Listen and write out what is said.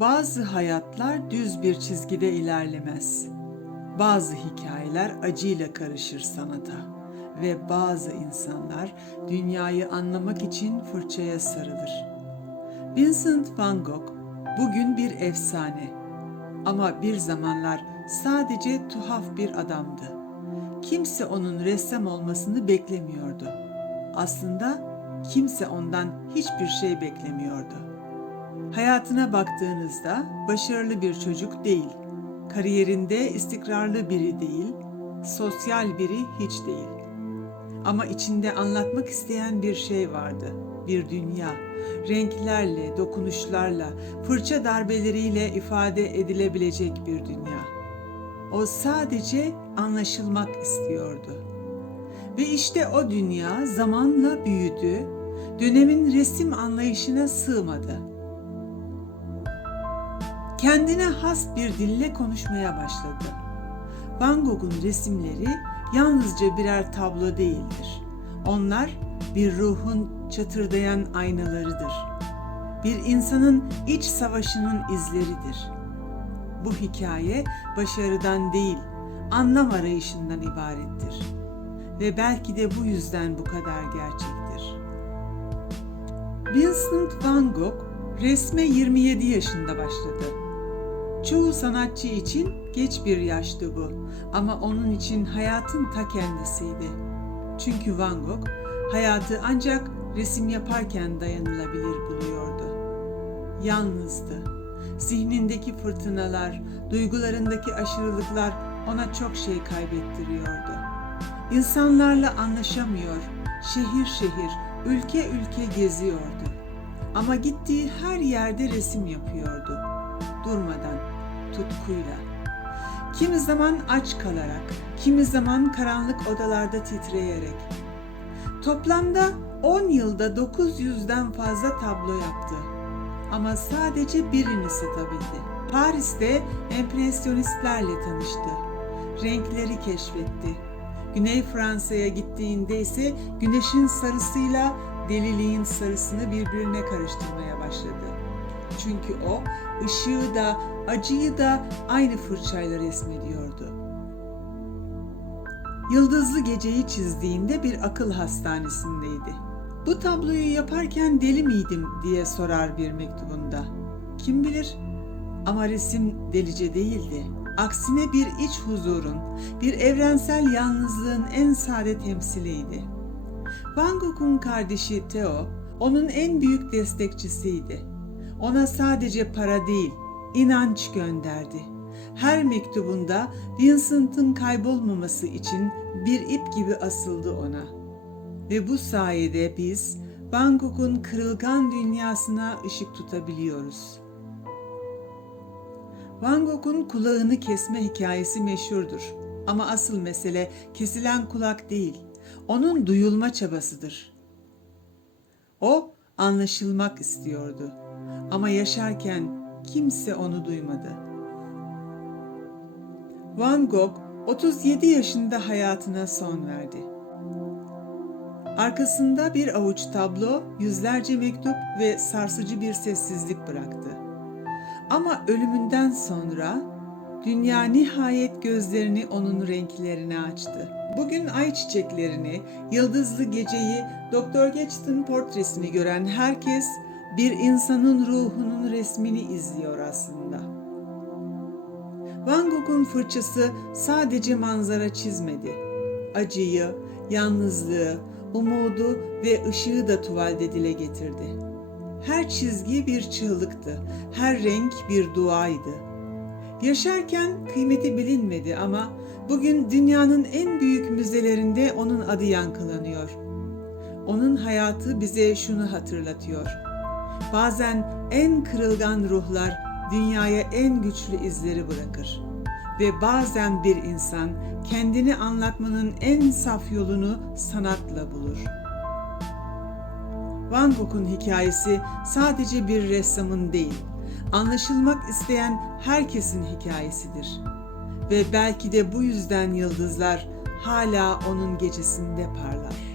Bazı hayatlar düz bir çizgide ilerlemez. Bazı hikayeler acıyla karışır sanata ve bazı insanlar dünyayı anlamak için fırçaya sarılır. Vincent van Gogh bugün bir efsane ama bir zamanlar sadece tuhaf bir adamdı. Kimse onun ressam olmasını beklemiyordu. Aslında kimse ondan hiçbir şey beklemiyordu. Hayatına baktığınızda başarılı bir çocuk değil, kariyerinde istikrarlı biri değil, sosyal biri hiç değil. Ama içinde anlatmak isteyen bir şey vardı, bir dünya. Renklerle, dokunuşlarla, fırça darbeleriyle ifade edilebilecek bir dünya. O sadece anlaşılmak istiyordu. Ve işte o dünya zamanla büyüdü, dönemin resim anlayışına sığmadı. Kendine has bir dille konuşmaya başladı. Van Gogh'un resimleri yalnızca birer tablo değildir. Onlar bir ruhun çatırdayan aynalarıdır. Bir insanın iç savaşının izleridir. Bu hikaye başarıdan değil, anlam arayışından ibarettir. Ve belki de bu yüzden bu kadar gerçektir. Vincent van Gogh resme 27 yaşında başladı. Çoğu sanatçı için geç bir yaştı bu ama onun için hayatın ta kendisiydi. Çünkü Van Gogh hayatı ancak resim yaparken dayanılabilir buluyordu. Yalnızdı. Zihnindeki fırtınalar, duygularındaki aşırılıklar ona çok şey kaybettiriyordu. İnsanlarla anlaşamıyor, şehir şehir, ülke ülke geziyordu. Ama gittiği her yerde resim yapıyordu. Durmadan, tutkuyla. Kimi zaman aç kalarak, kimi zaman karanlık odalarda titreyerek. Toplamda 10 yılda 900'den fazla tablo yaptı. Ama sadece birini satabildi. Paris'te empresyonistlerle tanıştı. Renkleri keşfetti. Güney Fransa'ya gittiğinde ise güneşin sarısıyla deliliğin sarısını birbirine karıştırmaya başladı. Çünkü o ışığı da acıyı da aynı fırçayla resmediyordu. Yıldızlı geceyi çizdiğinde bir akıl hastanesindeydi. Bu tabloyu yaparken deli miydim diye sorar bir mektubunda. Kim bilir? Ama resim delice değildi. Aksine bir iç huzurun, bir evrensel yalnızlığın en sade temsiliydi. Van Gogh'un kardeşi Theo, onun en büyük destekçisiydi. Ona sadece para değil, inanç gönderdi. Her mektubunda Vincent'ın kaybolmaması için bir ip gibi asıldı ona. Ve bu sayede biz Van Gogh'un kırılgan dünyasına ışık tutabiliyoruz. Van Gogh'un kulağını kesme hikayesi meşhurdur. Ama asıl mesele kesilen kulak değil, onun duyulma çabasıdır. O anlaşılmak istiyordu ama yaşarken kimse onu duymadı. Van Gogh 37 yaşında hayatına son verdi. Arkasında bir avuç tablo, yüzlerce mektup ve sarsıcı bir sessizlik bıraktı. Ama ölümünden sonra dünya nihayet gözlerini onun renklerine açtı. Bugün ay çiçeklerini, yıldızlı geceyi, Doktor Geçtin portresini gören herkes bir insanın ruhunun resmini izliyor aslında. Van Gogh'un fırçası sadece manzara çizmedi. Acıyı, yalnızlığı, umudu ve ışığı da tuvalde dile getirdi. Her çizgi bir çığlıktı, her renk bir duaydı. Yaşarken kıymeti bilinmedi ama bugün dünyanın en büyük müzelerinde onun adı yankılanıyor. Onun hayatı bize şunu hatırlatıyor. Bazen en kırılgan ruhlar dünyaya en güçlü izleri bırakır. Ve bazen bir insan kendini anlatmanın en saf yolunu sanatla bulur. Van Gogh'un hikayesi sadece bir ressamın değil, anlaşılmak isteyen herkesin hikayesidir. Ve belki de bu yüzden yıldızlar hala onun gecesinde parlar.